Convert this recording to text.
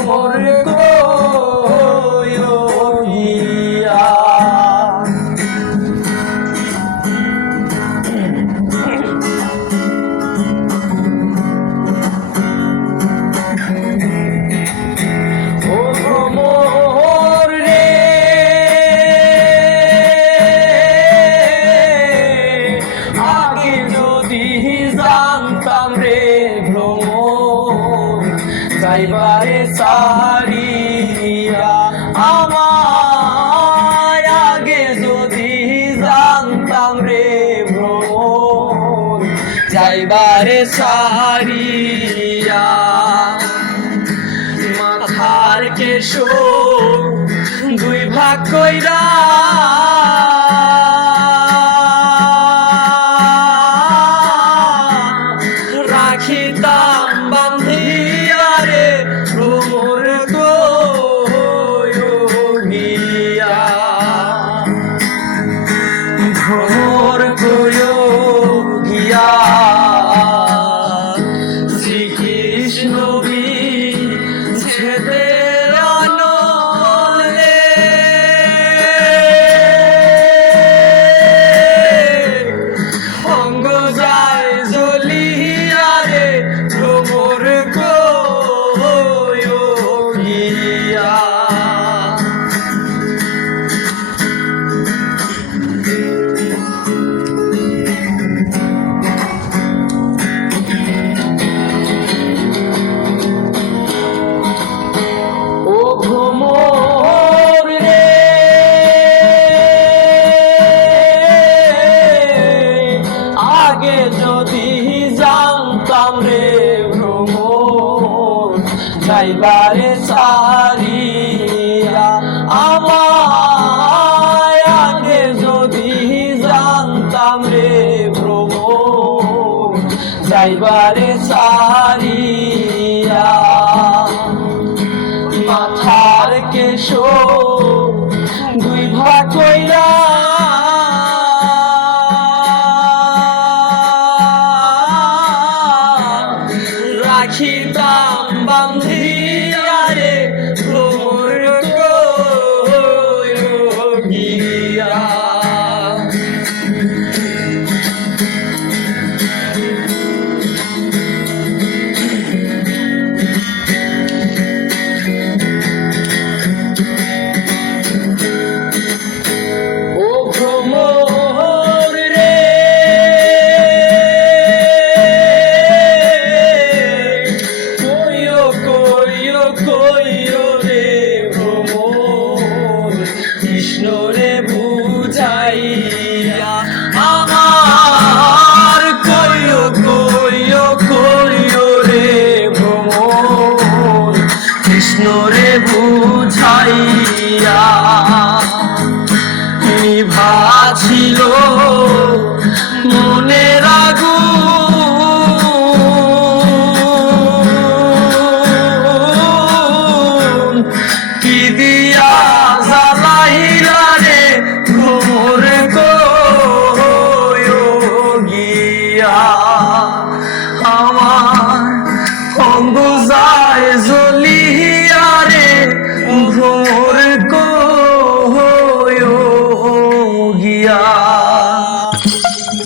ভ্রমর গিয়া। ও ভ্রমর রে, আগে যদি জানতাম রে ভ্রমর যাইবারে সারিয়া, আমায় আগে যদি জানতাম রে ভ্রমর যাইবারে সারিয়া। মাথার কেশ দুই ভাগ কইরা রাখিতাম বান্ধিয়া রে ভ্রমর গিয়া। ভ্রমর গিয়া শ্রীকৃষ্ণ বিচ্ছেদের আনলে, অঙ্গ যায় জ্বলিয়া রে ভ্রমর গিয়া। ও ভ্রমর রে, আগে যদি জানতাম রে ভ্রমর যাইবারে সারিয়া, আমায় আগে যদি জানতাম রে ভ্রমর যাইবারে সারিয়া। মাথার কেশ দুই ভাগ কইরা রাখিতাম বান্ধিয়া রে ভ্রমর গিয়া। ও ভ্রমর রে, কইও কইও কইও রে ভ্রমর কৃষ্ণ রে বুঝাইয়া আমার। কইও কইও কইও রে ভ্রমর কৃষ্ণ রে বুঝাইয়া। নিভাছিল মনের আগুন, কি দিয়া জ্বালাইলা রে ভ্রমর গিয়া। আমার অঙ্গ যায় জ্বলিয়া রে ভ্রমর গিয়া।